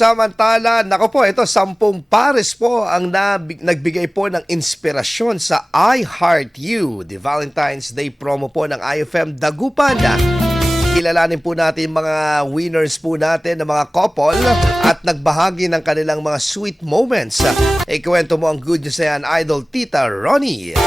Samantala, nako po, ito 10 pares po ang nagbigay po ng inspirasyon sa I Heart You, the Valentine's Day promo po ng IFM Dagupan. Kilalanin po natin mga winners po natin ng mga couple at nagbahagi ng kanilang mga sweet moments. Ikwento mo ang good news na yan, Idol Tita Ronnie.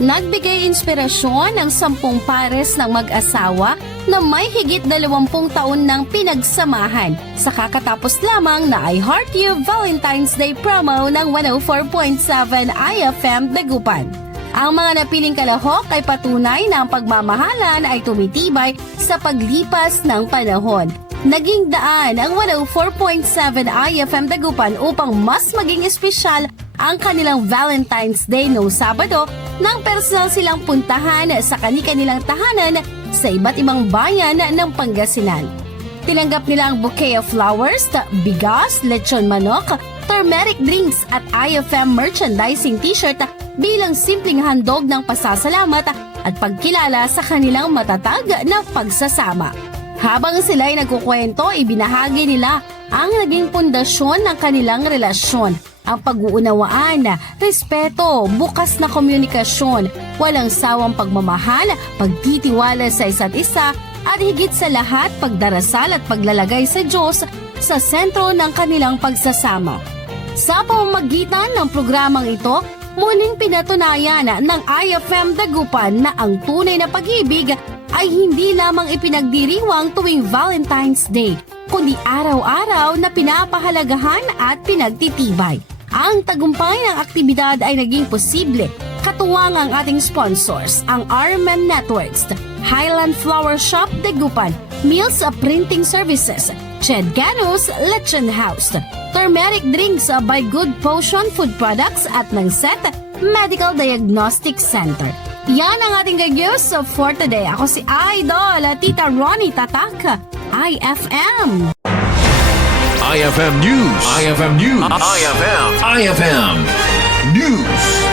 Nagbigay inspirasyon ang 10 pares ng mag-asawa na may higit 20 taon ng pinagsamahan sa kakatapos lamang na I Heart You Valentine's Day promo ng 104.7 IFM Dagupan. Ang mga napiling kalahok ay patunay na ang pagmamahalan ay tumitibay sa paglipas ng panahon. Naging daan ang 104.7 IFM Dagupan upang mas maging espesyal ang kanilang Valentine's Day noong Sabado nang personal silang puntahan sa kani-kanilang tahanan sa iba't ibang bayan ng Pangasinan. Tinanggap nila ang bouquet of flowers, bigas, lechon manok, turmeric drinks at IFM merchandising t-shirt bilang simpleng handog ng pasasalamat at pagkilala sa kanilang matatag na pagsasama. Habang sila ay nagkukwento, ibinahagi nila ang naging pundasyon ng kanilang relasyon. Ang pag-uunawaan, respeto, bukas na komunikasyon, walang sawang pagmamahal, pagtitiwala sa isa't isa, at higit sa lahat pagdarasal at paglalagay sa Diyos sa sentro ng kanilang pagsasama. Sa pamamagitan ng programang ito, muling pinatunayan ng IFM Dagupan na ang tunay na pag-ibig ay hindi lamang ipinagdiriwang tuwing Valentine's Day, kundi araw-araw na pinapahalagahan at pinagtitibay. Ang tagumpay ng aktibidad ay naging posible katuwang ang ating sponsors, ang RMN Networks, Highland Flower Shop Dagupan, Mills Printing Services, Ched Ganos Lechon House, Turmeric Drinks by Good Potion Food Products at ng SET Medical Diagnostic Center. Yan ang ating gagawin for today. Ako si Idol Tita Ronnie Tatak, IFM. IFM News. IFM News. IFM News.